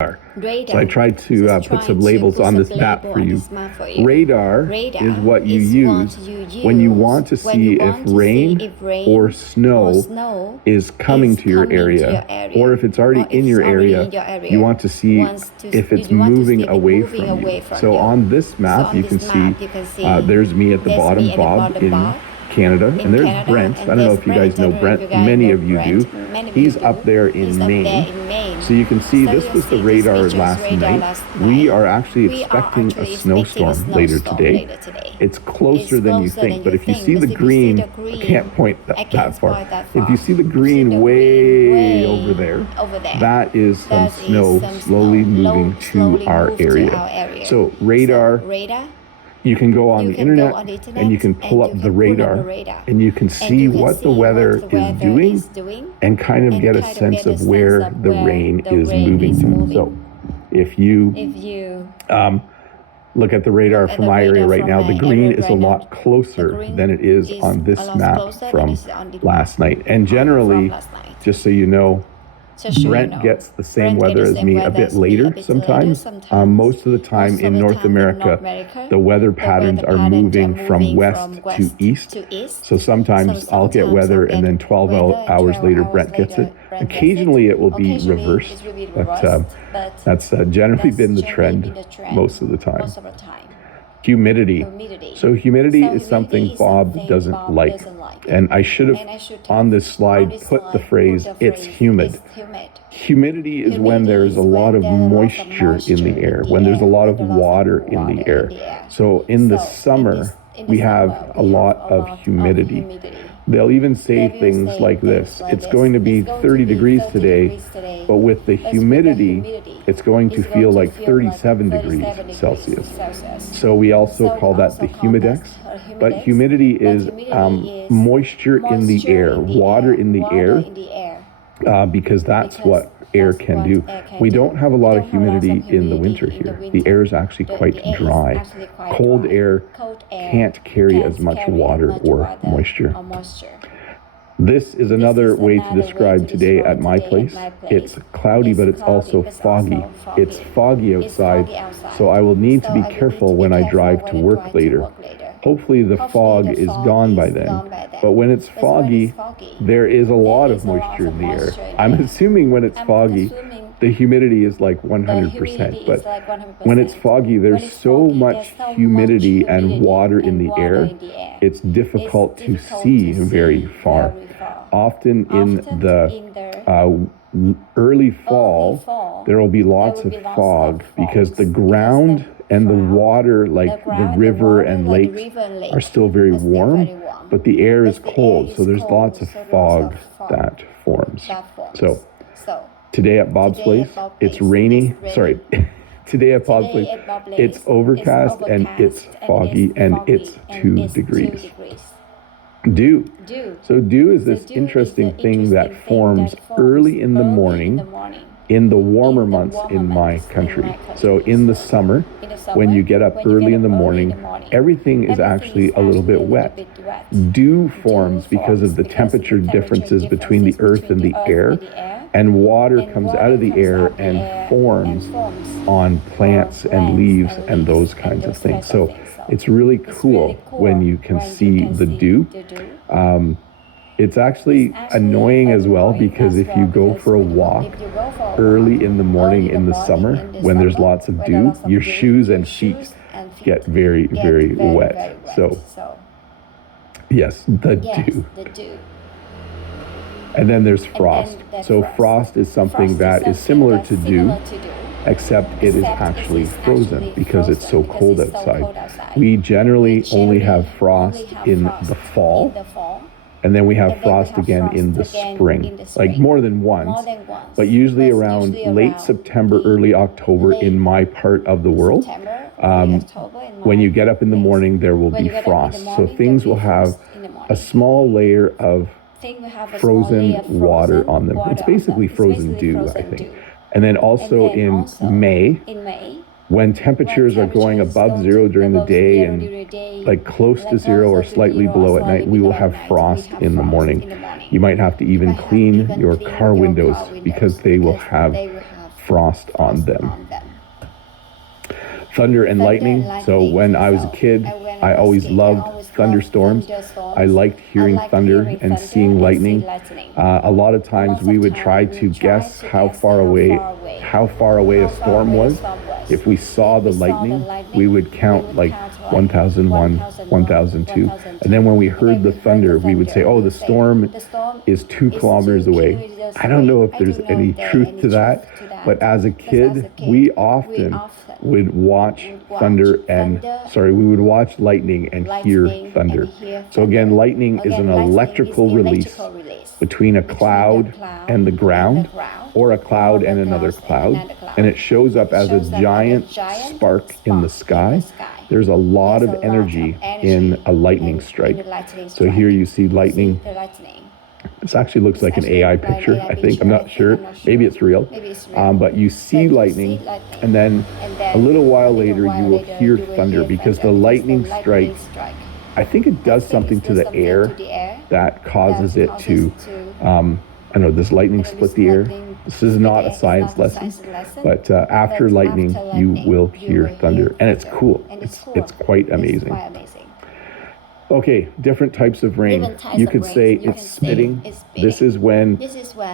So I tried to put some labels on this map for you. Radar is what you use when you want to see if rain or snow is coming to your area, or if it's already in your area, you want to see if it's moving away from you. So on this map, you can see there's me at the bottom, Bob in Canada, and there's Brent. I don't know if you guys know Brent. Many of you do. He's up there in Maine. So you can see this was the radar last night. We are actually expecting a snowstorm later today. It's closer than you think, but if you see the green, I can't point that far. If you see the green way over there, that is some snow slowly moving to our area. So radar, you can go on the internet and you can pull up the radar and you can see what the weather is doing and kind of get a sense of where the rain is moving to. So if you look at the radar from my area right now, the green is a lot closer than it is on this map from last night. And generally, just so you know, Brent gets the same weather as me a bit later sometimes. Most of the time in North America, the weather patterns are moving from west to east. So sometimes I'll get weather and then 12 hours later Brent gets it. Occasionally it will be reversed, but that's generally been the trend most of the time. Humidity. So humidity is something Bob doesn't like. And I should have, on this slide, put the phrase, it's humid. Humidity is when there's a lot of moisture in the air, when there's a lot of water in the air. So in the summer, we have a lot of humidity. They'll even say things like this: it's going to be 30 degrees today, but with the humidity, it's going to feel like 37 degrees Celsius. So we also call that the humidex. But humidity is moisture in the air, water in the air, because that's what air can do. We don't have a lot of humidity in the winter here. The air is actually quite dry. Cold air can't carry as much water or moisture. This is another way to describe today at my place. It's cloudy, but it's also foggy. It's foggy outside, so I will need to be careful when I drive to work later. Hopefully the fog is gone by then. But when it's foggy, there is a lot of moisture in the air. I'm assuming when it's foggy, the humidity is like 100%. But when it's foggy, there's so much humidity and water in the air, it's difficult to see very far. Often in the early fall, there will be lots of fog because the ground and the water, like the river and lakes, are still very warm, but the air is cold, so there's lots of fog that forms. So today at Bob's place, it's rainy. Sorry, today at Bob's place, it's overcast and it's foggy and it's 2 degrees. Dew. So dew is this interesting thing that forms early in the morning in the warmer months in my country. So in the summer, when you get up early in the morning, everything is actually a little bit wet. Dew forms because of the temperature differences between the earth and the air, and water comes out of the air and forms on plants and leaves and those kinds of things. So it's really cool when you can see the dew. It's actually annoying as well because if you go for a walk early in the morning in the summer when there's lots of dew, your shoes and feet get very, very wet. So, yes, the dew. And then there's frost. So frost is something that is similar to dew, except it is actually frozen because it's so cold outside. We generally only have frost in the fall. And then we have frost again in the spring, like more than once, but usually around late September, early October in my part of the world. When you get up in the morning, there will be frost. So things will have a small layer of frozen water on them. It's basically frozen dew, I think. And then also in May, when temperatures are going above zero during the day and like close to zero or slightly below at night, we will have frost in the morning. You might have to even clean your car windows because they will have frost on them. Thunder and lightning. So when I was a kid, I always loved thunderstorms. I liked hearing thunder and seeing lightning. A lot of times we would try to guess how far away a storm was. If we saw the lightning, we would count like 1001, 1002. And then when we heard the thunder, we would say, oh, the storm is 2 kilometers away. I don't know if there's any truth to that, but as a kid, we often would watch we would watch lightning and hear thunder. So again, lightning is an electrical release between a cloud and the ground, or a cloud and another cloud, and it shows up as a giant spark in the sky. There's a lot of energy in a lightning strike. So here you see lightning. This actually looks like an AI picture, I think. I'm not sure. Maybe it's real. But you see lightning, and then a little while later you will hear thunder, because the lightning strike, I think it does something to the air that causes it to, I know this lightning split the air. This is not a science lesson, but after lightning you will hear thunder, and it's cool. It's quite amazing. Okay, different types of rain. You could say it's spitting. This is when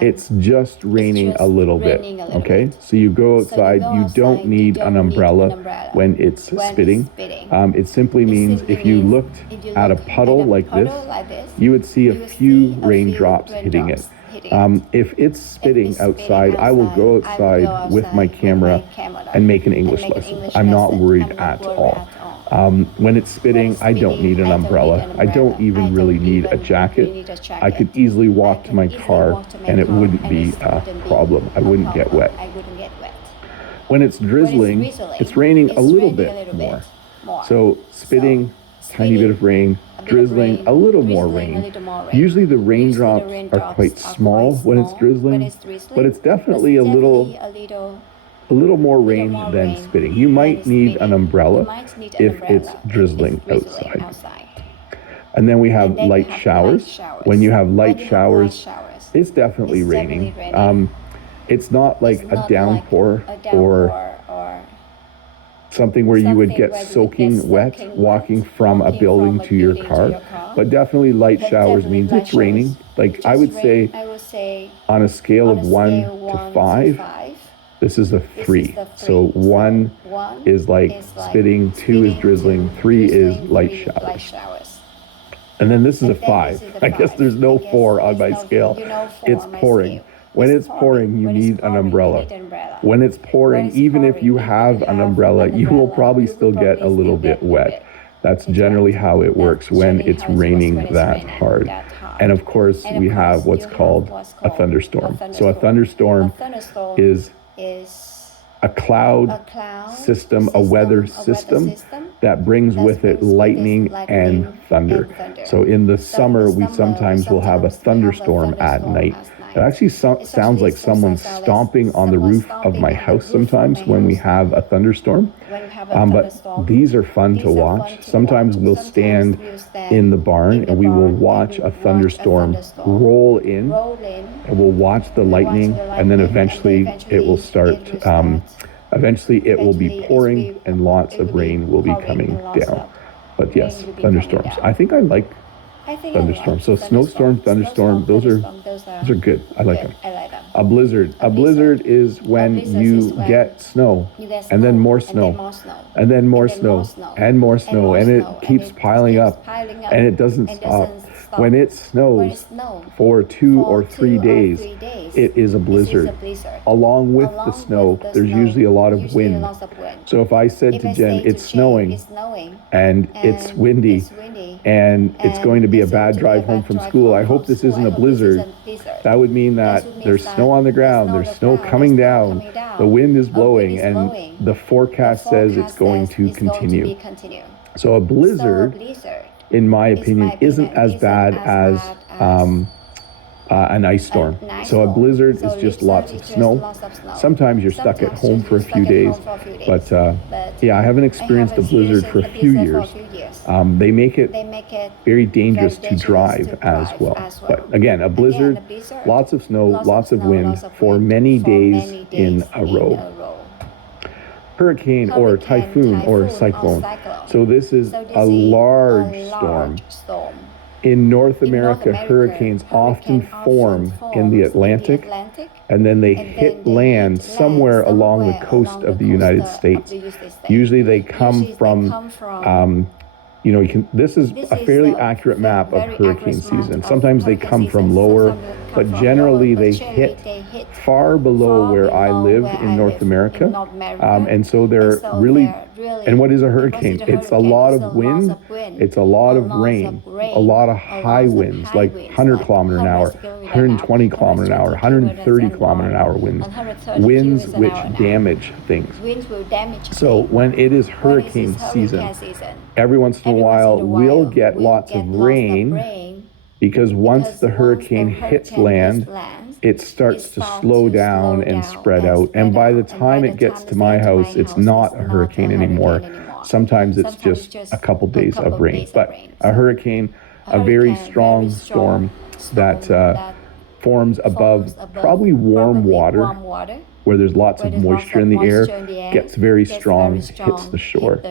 it's just raining a little bit. Okay, so you go outside, you don't need an umbrella when it's spitting. It simply means if you looked at a puddle like this, you would see a few raindrops hitting it. If it's spitting outside, I will go outside with my camera and make an English lesson. I'm not worried at all. When it's spitting, I don't need an umbrella. I don't even really need a jacket. I could easily walk to my car and it wouldn't be a problem. I wouldn't get wet. When it's drizzling, it's raining a little bit more. So spitting, tiny bit of rain, drizzling, a little more rain. Usually the raindrops are quite small when it's drizzling, but it's definitely a little more rain than spitting. You might need an umbrella if it's drizzling outside. And then we have light showers. When you have light showers, it's definitely raining. It's not like a downpour or something where you would get soaking wet walking from a building to your car, but definitely light showers means it's raining. Like I would say on a scale of 1 to 5, this is a 3. So 1 is like spitting, 2 is drizzling, 3 is light showers. And then this is a 5. I guess there's no 4 on my scale. It's pouring. When it's pouring, you need an umbrella. When it's pouring, even if you have an umbrella, you will probably still get a little bit wet. That's generally how it works when it's raining that hard. And of course, we have what's called a thunderstorm. So a thunderstorm is a cloud system, a weather system that brings with it lightning and thunder. So in the summer, we sometimes will have a thunderstorm at night. It actually sounds like someone stomping on the roof of my house sometimes when we have a thunderstorm. But these are fun to watch. Sometimes we'll stand in the barn and we will watch a thunderstorm roll in, and we'll watch the lightning, and then eventually it will start. Eventually it will be pouring and lots of rain will be coming down. But yes, thunderstorms. I think I like thunderstorms. So snowstorm, thunderstorm, those are good. I like them. A blizzard. A blizzard is when you get snow, and then more snow, and then more snow, and more snow, and it keeps piling up, and it doesn't stop. When it snows for 2 or 3 days, it is a blizzard. Along with the snow, there's usually a lot of wind. So if I said to Jen, it's snowing, and it's windy, and it's going to be a bad drive home from school, I hope this isn't a blizzard. That would mean that there's snow on the ground, there's snow coming down, the wind is blowing, and the forecast says it's going to continue. So a blizzard, in my opinion, isn't as bad as an ice storm. So a blizzard is just lots of snow. Sometimes you're stuck at home for a few days, but yeah, I haven't experienced a blizzard for a few years. They make it very dangerous to drive as well. But again, a blizzard, lots of snow, lots of wind for many days in a row. Hurricane or typhoon or cyclone. So this is a large storm. In North America, hurricanes often form in the Atlantic, and then they hit land somewhere along the coast of the United States. Usually they come from, this is a fairly accurate map of hurricane season. Sometimes they come from lower, but generally they hit far below where I live in North America. And so they're really, and what is a hurricane? It's a lot of wind, it's a lot of rain, a lot of high winds, like 100 km/h, 120 km/h, 130 km/h winds which damage things. So when it is hurricane season, every once in a while we'll get lots of rain, because once the hurricane hits land, it starts to slow down and spread out. And by the time it gets to my house, it's not a hurricane anymore. Sometimes it's just a couple days of rain. But a hurricane, a very strong storm that forms above probably warm water, where there's lots of moisture in the air, gets very strong, hits the shore.